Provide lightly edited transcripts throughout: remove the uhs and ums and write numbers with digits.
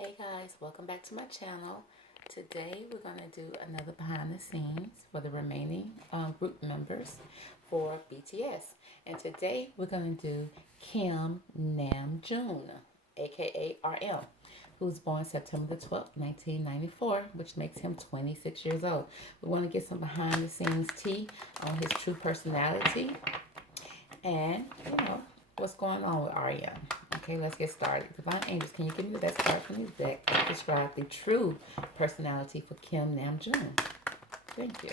Hey guys, welcome back to my channel. Today we're going to do another behind the scenes for the remaining group members for BTS. And today we're going to do Kim Namjoon, aka RM, who's born September the 12th, 1994, which makes him 26 years old. We want to get some behind the scenes tea on his true personality and, what's going on with RM. Okay, let's get started. Divine Angels, can you give me the best card from this deck to describe the true personality for Kim Namjoon? Thank you.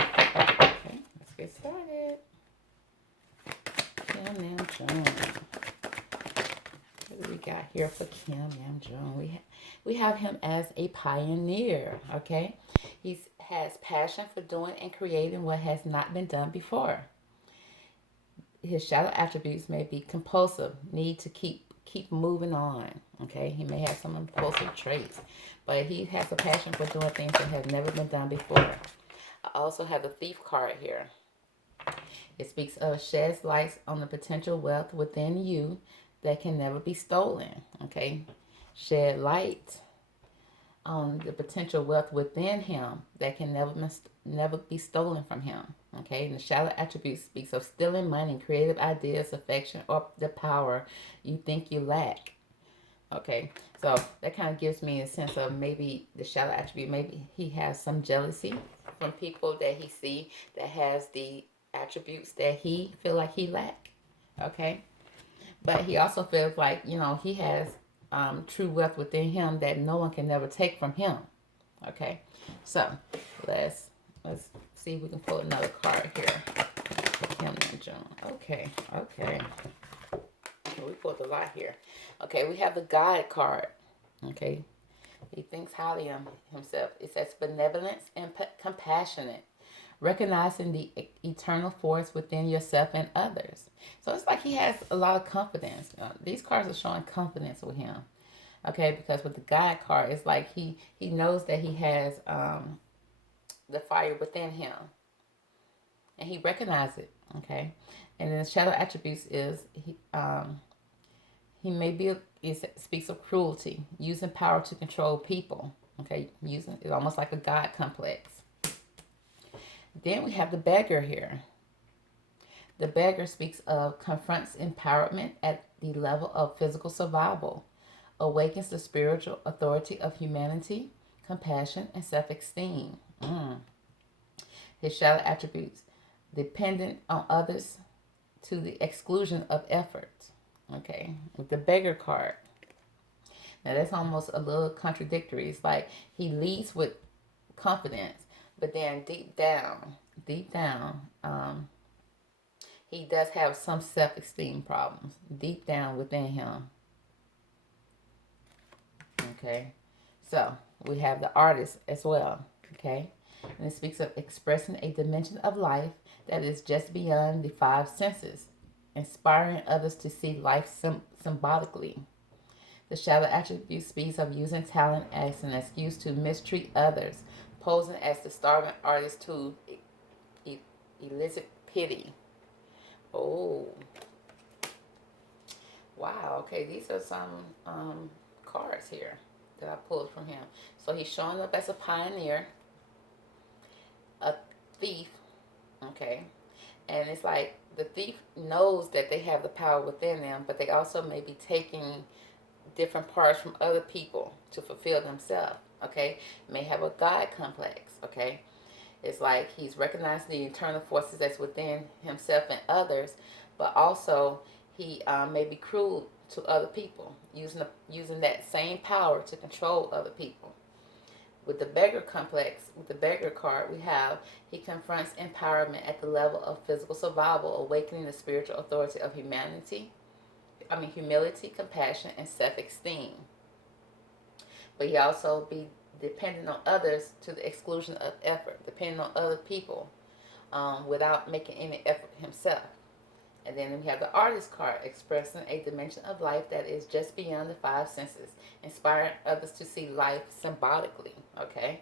Okay, let's get started. Kim Namjoon. What do we got here for Kim Namjoon? We have him as a pioneer. Okay, he has passion for doing and creating what has not been done before. His shadow attributes may be compulsive, need to keep moving on. Okay, he may have some impulsive traits, but he has a passion for doing things that have never been done before. I also have the thief card here. It speaks of sheds lights on the potential wealth within you that can never be stolen. Okay, shed light on the potential wealth within him that can never be stolen from him. Okay, and the shadow attribute speaks of stealing money, creative ideas, affection, or the power you think you lack. Okay, so that kind of gives me a sense of maybe the shadow attribute, maybe he has some jealousy from people that he see that has the attributes that he feel like he lack. Okay, but he also feels like, he has true wealth within him that no one can never take from him. Okay, so let's see if we can pull another card here. Kim Namjoon. Okay. We pulled a lot here. Okay, we have the God card. Okay, he thinks highly of himself. It says benevolence and compassionate, recognizing the eternal force within yourself and others. So it's like he has a lot of confidence. These cards are showing confidence with him. Okay, because with the God card, it's like he knows that he has the fire within him, and he recognizes it. Okay, and then the shadow attributes is he may be, it speaks of cruelty, using power to control people. Okay, using it's almost like a God complex. Then we have the beggar here. The beggar speaks of confronts empowerment at the level of physical survival, awakens the spiritual authority of humanity, compassion, and self-esteem. His shadow attributes, dependent on others to the exclusion of effort. Okay, with the beggar card. Now that's almost a little contradictory. It's like he leads with confidence, but then deep down, he does have some self-esteem problems deep down within him. Okay, so we have the artist as well. Okay, and it speaks of expressing a dimension of life that is just beyond the five senses, inspiring others to see life symbolically. The shadow attribute speaks of using talent as an excuse to mistreat others, posing as the starving artist to elicit pity. Oh, wow. Okay, these are some cards here that I pulled from him. So he's showing up as a pioneer, a thief. Okay, and it's like the thief knows that they have the power within them, but they also may be taking different parts from other people to fulfill themselves. Okay, may have a God complex. Okay, it's like he's recognizing the internal forces that's within himself and others, but also he may be cruel to other people, using that same power to control other people. With the beggar complex, with the beggar card, we have he confronts empowerment at the level of physical survival, awakening the spiritual authority of humility, compassion, and self-esteem. But he also be dependent on others to the exclusion of effort, depending on other people without making any effort himself. And then we have the artist card, expressing a dimension of life that is just beyond the five senses, inspiring others to see life symbolically. Okay,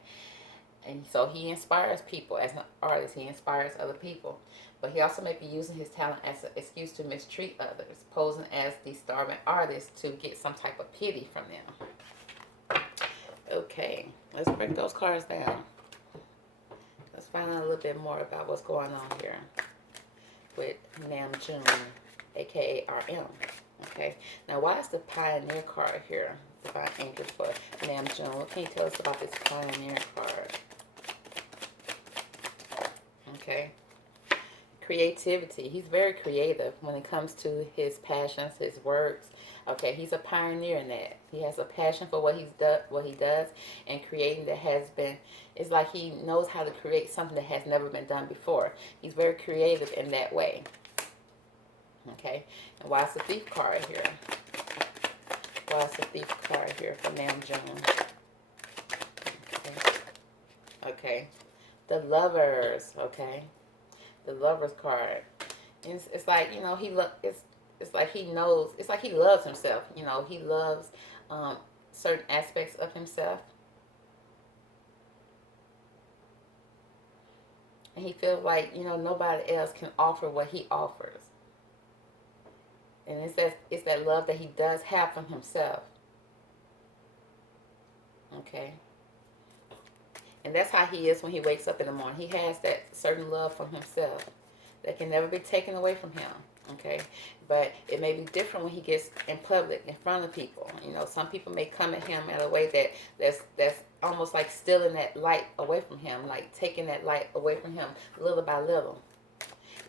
and so he inspires people as an artist. He inspires other people, but he also may be using his talent as an excuse to mistreat others, posing as the starving artist to get some type of pity from them. Okay, let's break those cards down. Let's find out a little bit more about what's going on here with Namjoon, aka RM. Okay, now why is the Pioneer card here? Divine Angels for Namjoon. What can you tell us about this Pioneer card? Okay. Creativity. He's very creative when it comes to his passions, his works. Okay, he's a pioneer in that. He has a passion for what he does, and creating that has been. It's like he knows how to create something that has never been done before. He's very creative in that way. Okay, and why is the Thief card here? Why is the Thief card here for Namjoon? Okay. Okay, the Lovers. Okay. The Lover's card. It's like, you know, it's like he knows, it's like he loves himself. You know, he loves certain aspects of himself. And he feels like, you know, nobody else can offer what he offers. And it's that love that he does have from himself. Okay. And that's how he is when he wakes up in the morning. He has that certain love from himself that can never be taken away from him. Okay, but it may be different when he gets in public, in front of people. You know, some people may come at him in a way that's almost like stealing that light away from him, like taking that light away from him little by little.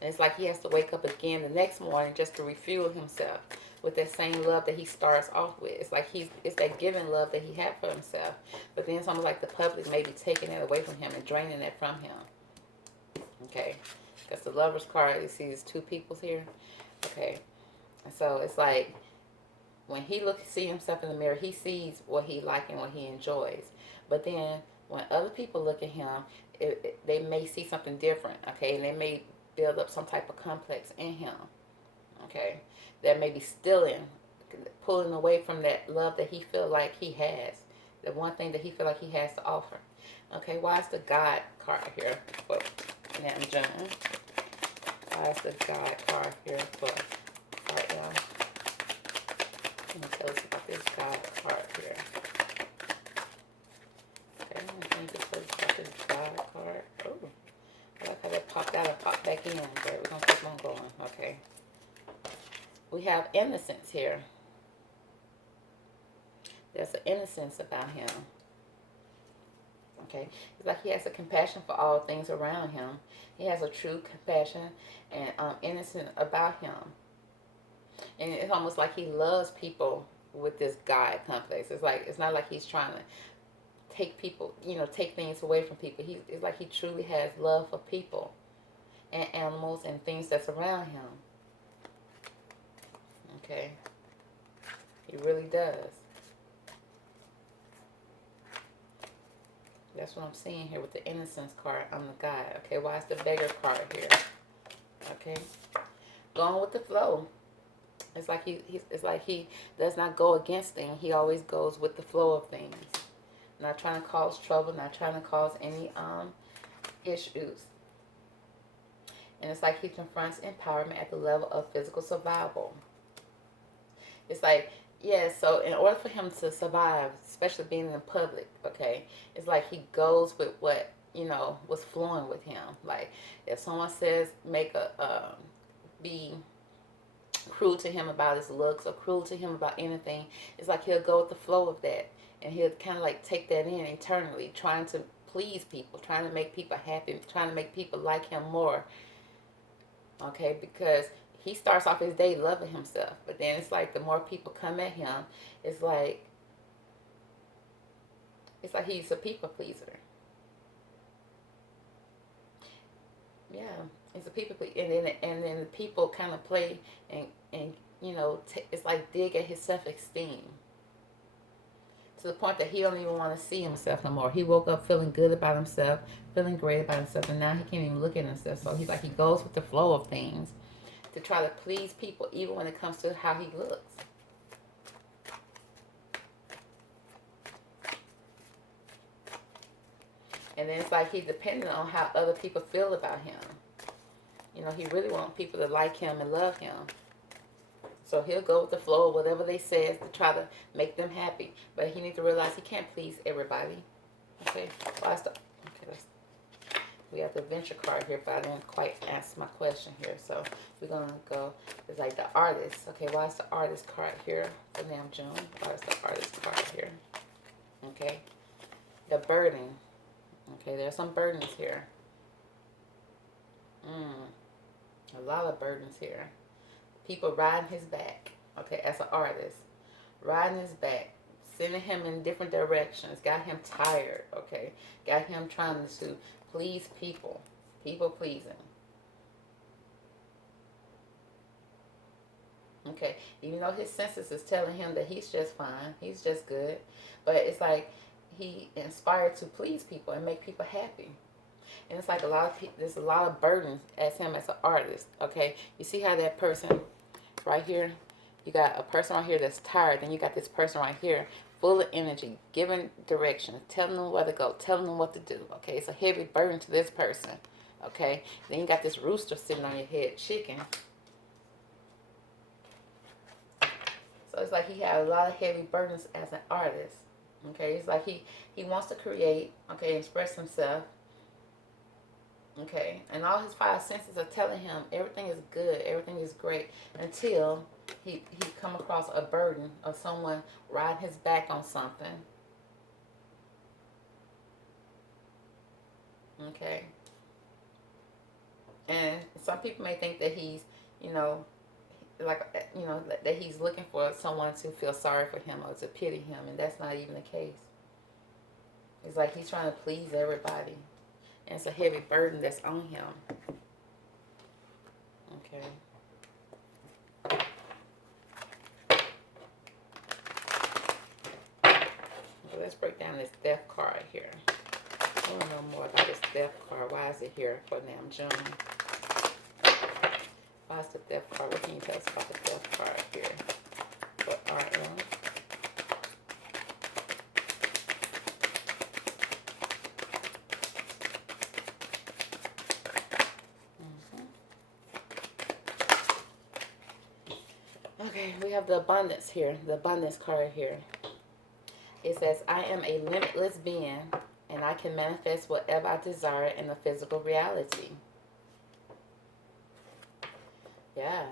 And it's like he has to wake up again the next morning just to refuel himself with that same love that he starts off with. It's like it's that giving love that he had for himself. But then it's almost like the public may be taking it away from him and draining it from him. Okay. Because the Lover's card, you see these two peoples here. Okay. And so it's like when he see himself in the mirror, he sees what he likes and what he enjoys. But then when other people look at him, they may see something different. Okay. And they may build up some type of complex in him. Okay. That may be stealing, pulling away from that love that he feel like he has. The one thing that he feel like he has to offer. Okay, why is the God card here for Namjoon? Why is the God card here for RM? Can you tell us about this God card here? Okay, can you tell us about this God card? Oh, I like how that popped out and popped back in, but we're going to keep on going. Okay. We have innocence here. There's an innocence about him. Okay, it's like he has a compassion for all things around him. He has a true compassion and innocence about him. And it's almost like he loves people with this God complex. It's not like he's trying to take people, take things away from people. It's like he truly has love for people and animals and things that's around him. Okay, he really does. That's what I'm seeing here with the Innocence card. I'm the guy. Okay, why is the Beggar card here? Okay, going with the flow. It's like he does not go against things. He always goes with the flow of things. Not trying to cause trouble. Not trying to cause any issues. And it's like he confronts empowerment at the level of physical survival. It's like, yeah, so in order for him to survive, especially being in public, okay, it's like he goes with what, was flowing with him. Like, if someone says be cruel to him about his looks or cruel to him about anything, it's like he'll go with the flow of that. And he'll kind of like take that in internally, trying to please people, trying to make people happy, trying to make people like him more. Okay, because he starts off his day loving himself, but then it's like the more people come at him, it's like he's a people pleaser. Yeah, he's a people pleaser, and then the people kind of play and it's like dig at his self-esteem to the point that he don't even want to see himself no more. He woke up feeling good about himself, feeling great about himself, and now he can't even look at himself. So he's like he goes with the flow of things to try to please people, even when it comes to how he looks. And then it's like he's dependent on how other people feel about him. He really wants people to like him and love him. So he'll go with the flow of whatever they says to try to make them happy. But he needs to realize he can't please everybody. Okay, well, we have the adventure card here, but I didn't quite answer my question here. So we're going to go, it's like the artist. Okay, why is the artist card here for Namjoon? Why is the artist card here? Okay, the burden. Okay, there's some burdens here. A lot of burdens here. People riding his back. Okay, as an artist. Riding his back. Sending him in different directions. Got him tired. Okay, got him trying to please people. People pleasing. Okay, even though his senses is telling him that he's just fine. He's just good. But it's like he inspired to please people and make people happy. And it's like there's a lot of burdens as him as an artist. Okay, you see how that person right here, you got a person right here that's tired, then you got this person right here full of energy, giving direction, telling them where to go, telling them what to do. Okay, it's a heavy burden to this person. Okay, then you got this rooster sitting on your head, chicken. So it's like he had a lot of heavy burdens as an artist. Okay, it's like he wants to create, okay, express himself. Okay, and all his five senses are telling him everything is good, everything is great, until he come across a burden of someone riding his back on something. Okay, and some people may think that he's, you know, that he's looking for someone to feel sorry for him or to pity him, and that's not even the case. It's like he's trying to please everybody. And it's a heavy burden that's on him. Okay. So let's break down this death card here. I want to know more about this death card. Why is it here for Namjoon? Why is the death card? What can you tell us about the death card here for RM? Okay, we have the abundance here, the abundance card here. It says, I am a limitless being, and I can manifest whatever I desire in the physical reality. Yeah,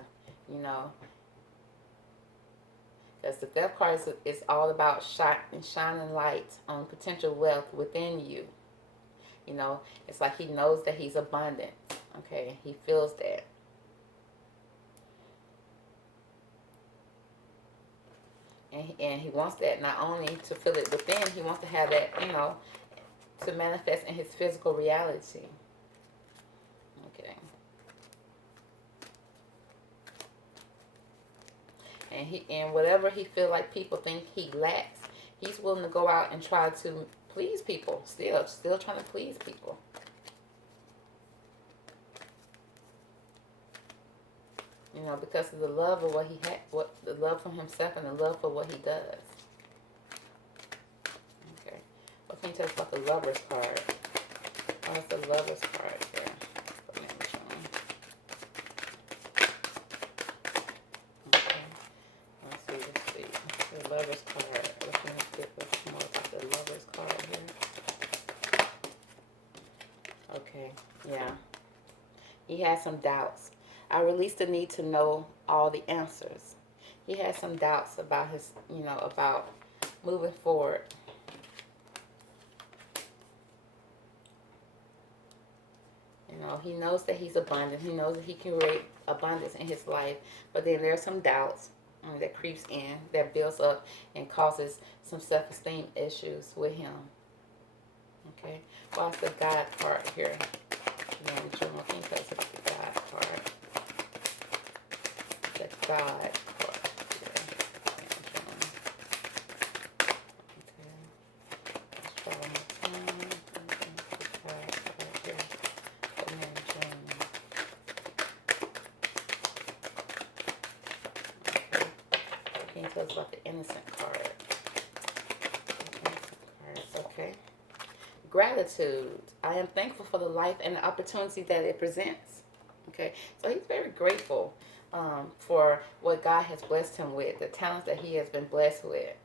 you know, because the death card is all about shining light on potential wealth within you. You know, it's like he knows that he's abundant. Okay, he feels that. And he wants that not only to feel it within, he wants to have that, you know, to manifest in his physical reality. Okay. And whatever he feel like people think he lacks, he's willing to go out and try to please people. Still trying to please people. You know, because of the love of what he had, the love for himself and the love for what he does. Okay. What can you tell us about the Lover's card? What's the Lover's card here? Okay. Let's see. The Lover's card. What can you get us more about the Lover's card here? Okay. Yeah. He has some doubts. I release the need to know all the answers. He has some doubts about his, you know, about moving forward. You know, he knows that he's abundant. He knows that he can create abundance in his life. But then there's some doubts that creeps in, that builds up and causes some self-esteem issues with him. Okay. What's the God card here? Can you tell us about the God card? The God card here. Okay. Let's try one more time. The God card here. Okay. Can you tell us about the Innocent card? The Innocent card. Okay. Gratitude. I am thankful for the life and the opportunity that it presents. Okay. So he's very grateful. for what God has blessed him with, the talents that he has been blessed with.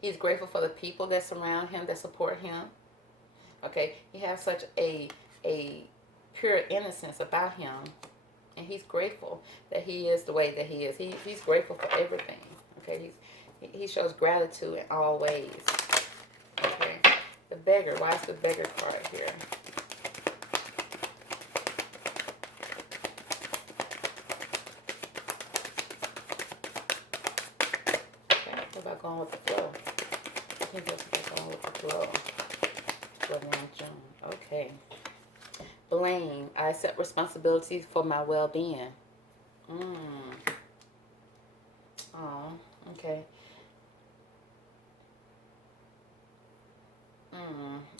He's grateful for the people that surround him, that support him. Okay, he has such a pure innocence about him, and he's grateful that he is the way that he is. He's grateful for everything. Okay, he shows gratitude in all ways. Okay, the beggar. Why is the beggar card here? Okay, what about going with the flow? I think that's about going with the flow. For Namjoon. Okay. Blame. I accept responsibility for my well-being. Oh, okay.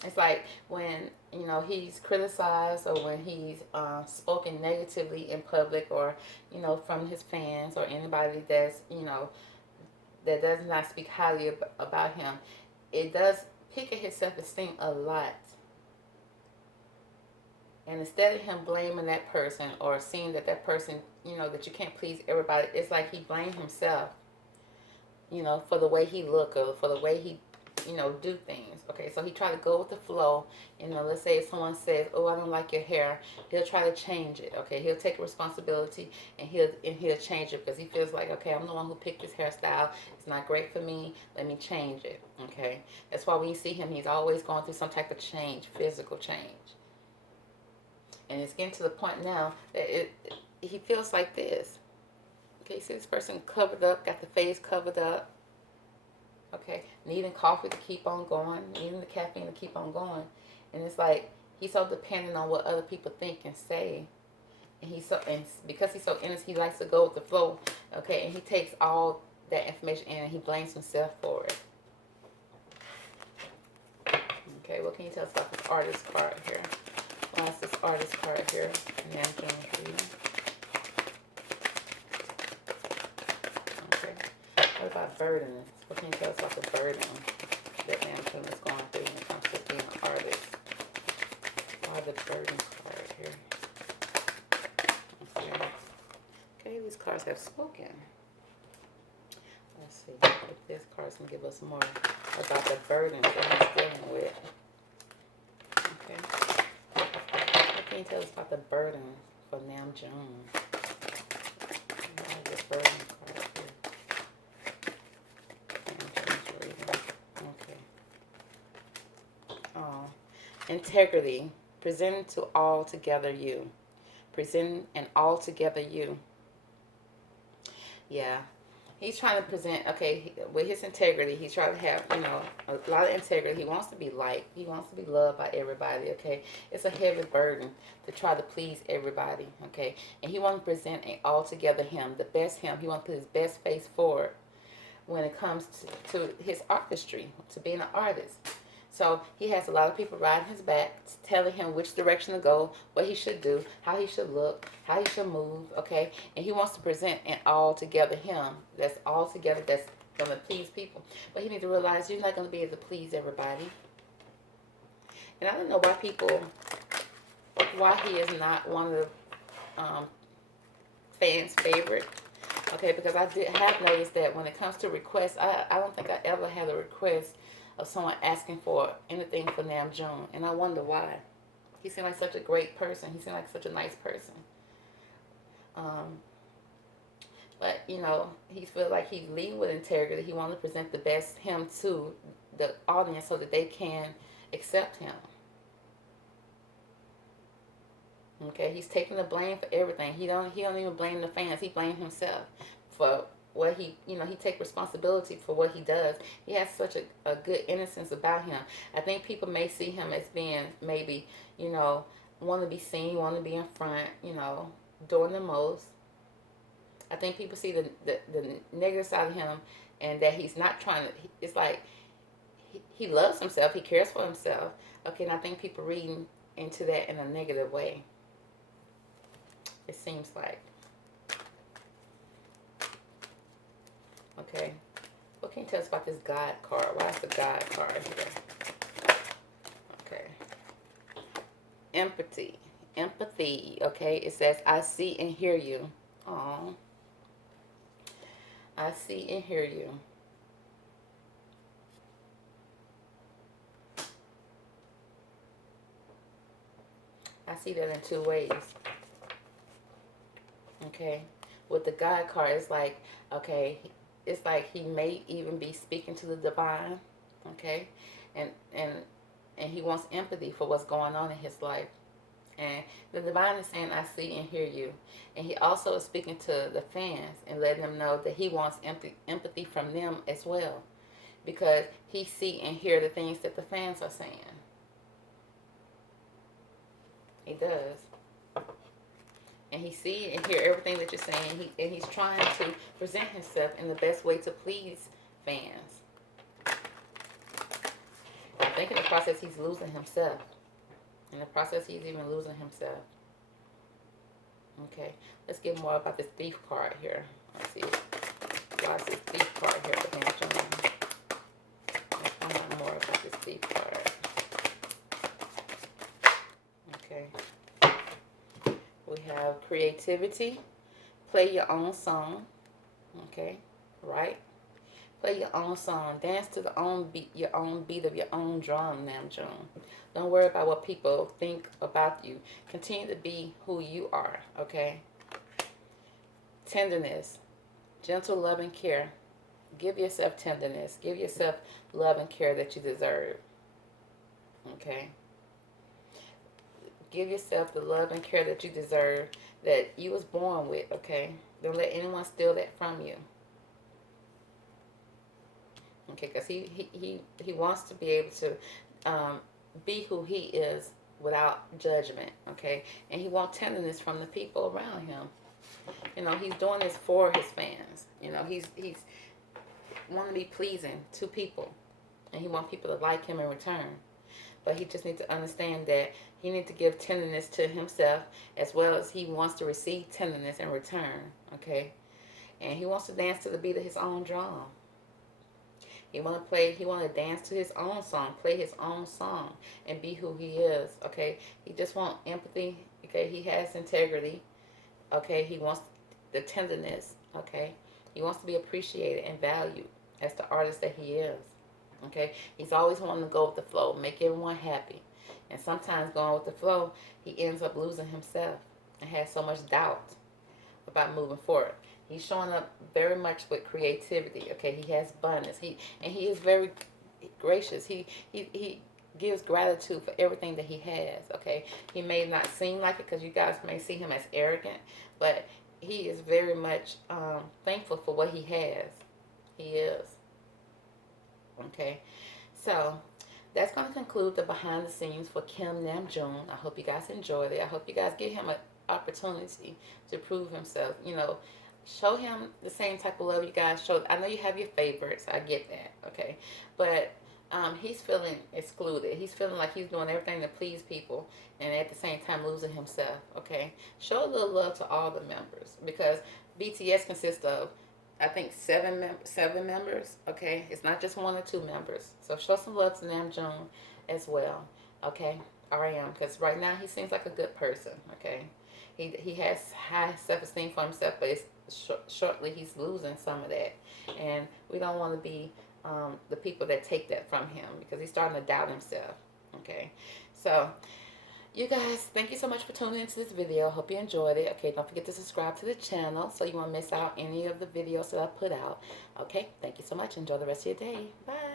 It's like when, you know, he's criticized, or when he's spoken negatively in public, or, you know, from his fans or anybody that's, you know, that does not speak highly about him. It does pick at his self-esteem a lot. And instead of him blaming that person, or seeing that that person, you know, that you can't please everybody, it's like he blamed himself, you know, for the way he look, or for the way he, you know, do things. Okay, so he tried to go with the flow. You know, let's say if someone says, "Oh, I don't like your hair," he'll try to change it. Okay, he'll take responsibility, and he'll change it, because he feels like, okay, I'm the one who picked this hairstyle. It's not great for me. Let me change it. Okay, that's why when you see him, he's always going through some type of change, physical change. And it's getting to the point now that he feels like this. Okay, see this person covered up, got the face covered up. Okay, needing coffee to keep on going, needing the caffeine to keep on going. And it's like he's so dependent on what other people think and say. And because he's so innocent, he likes to go with the flow. Okay, and he takes all that information in, and he blames himself for it. Okay, what can you tell us about this artist card here? Why is this artist card here? Namjoon reading. Okay. What about burdens? What can you tell us about the burden that Namjoon is going through when it comes to being an artist? Why the burden card here? Okay. Okay, these cards have spoken. Let's see if this card's going to give us more about the burdens that he's dealing with. Okay. What can you tell us about the burden for Namjoon? The burden card here. Namjoon's reading. Okay. Oh. Integrity. Presented to all together you. Present an all together you. Yeah. He's trying to present, okay, with his integrity, he's trying to have, you know, a lot of integrity. He wants to be liked. He wants to be loved by everybody, okay? It's a heavy burden to try to please everybody, okay? And he wants to present an altogether him, the best him. He wants to put his best face forward when it comes to his artistry, to being an artist. So he has a lot of people riding his back, telling him which direction to go, what he should do, how he should look, how he should move, okay? And he wants to present an all-together him that's all-together, that's going to please people. But he needs to realize you're not going to be able to please everybody. And I don't know why he is not one of the fans' favorite. Okay, because I have noticed that when it comes to requests, I don't think I ever had a request of someone asking for anything for Namjoon, and I wonder why. He seemed like such a great person. He seemed like such a nice person. But, you know, he feels like he's leading with integrity. He wants to present the best him to the audience so that they can accept him. Okay, he's taking the blame for everything. He don't even blame the fans. He blames himself for what he, you know, he take responsibility for what he does. He has such a good innocence about him. I think people may see him as being maybe, you know, want to be seen, want to be in front, you know, doing the most. I think people see the negative side of him, and that he's not trying to, it's like he loves himself, he cares for himself. Okay, and I think people reading into that in a negative way. It seems like. Okay. What can you tell us about this God card? Why is the God card here? Okay. Empathy. empathy. Okay, it says, I see and hear you. Oh, I see and hear you. I see that in two ways. Okay, with the God card, it's like, okay, it's like he may even be speaking to the divine. Okay, and and and he wants empathy for what's going on in his life. And the divine is saying, I see and hear you. And he also is speaking to the fans and letting them know that he wants empathy from them as well. Because he see and hear the things that the fans are saying. He does. And he see and hear everything that you're saying. And he's trying to present himself in the best way to please fans. I think in the process he's losing himself. In the process he's even losing himself. Okay, let's get more about this thief card here. Let's see. Why is this thief card here for Namjoon? Let's find out more about this thief card. Okay. We have creativity. Play your own song. Okay, right? Play your own song. Dance to the own beat, your own beat of your own drum, Namjoon. Don't worry about what people think about you. Continue to be who you are, okay? Tenderness. Gentle love and care. Give yourself tenderness. Give yourself love and care that you deserve, okay? Give yourself the love and care that you deserve, that you was born with, okay? Don't let anyone steal that from you. Okay, because he wants to be able to be who he is without judgment, okay? And he wants tenderness from the people around him. You know, he's doing this for his fans. You know, he's want to be pleasing to people, and he wants people to like him in return. But he just needs to understand that he needs to give tenderness to himself as well as he wants to receive tenderness in return, okay? And he wants to dance to the beat of his own drum. He want to dance to his own song, play his own song, and be who he is, okay? He just wants empathy, okay? He has integrity, okay? He wants the tenderness, okay? He wants to be appreciated and valued as the artist that he is, okay? He's always wanting to go with the flow, make everyone happy. And sometimes going with the flow, he ends up losing himself and has so much doubt about moving forward. He's showing up very much with creativity. Okay, he has abundance. He is very gracious. He gives gratitude for everything that he has. Okay, he may not seem like it because you guys may see him as arrogant, but he is very much thankful for what he has. He is. Okay, so that's going to conclude the behind the scenes for Kim Namjoon. I hope you guys enjoyed it. I hope you guys give him an opportunity to prove himself. You know, show him the same type of love you guys showed. I know you have your favorites. I get that. Okay, but he's feeling excluded. He's feeling like he's doing everything to please people and at the same time losing himself. Okay, show a little love to all the members because BTS consists of, I think, seven members. Okay, it's not just one or two members. So show some love to Namjoon as well. Okay, RM, because right now he seems like a good person. Okay, he has high self-esteem for himself, but it's shortly he's losing some of that, and we don't want to be the people that take that from him because he's starting to doubt himself. Okay, so you guys, thank you so much for tuning into this video. Hope you enjoyed it. Okay, don't forget to subscribe to the channel so you won't miss out any of the videos that I put out. Okay, thank you so much. Enjoy the rest of your day. Bye.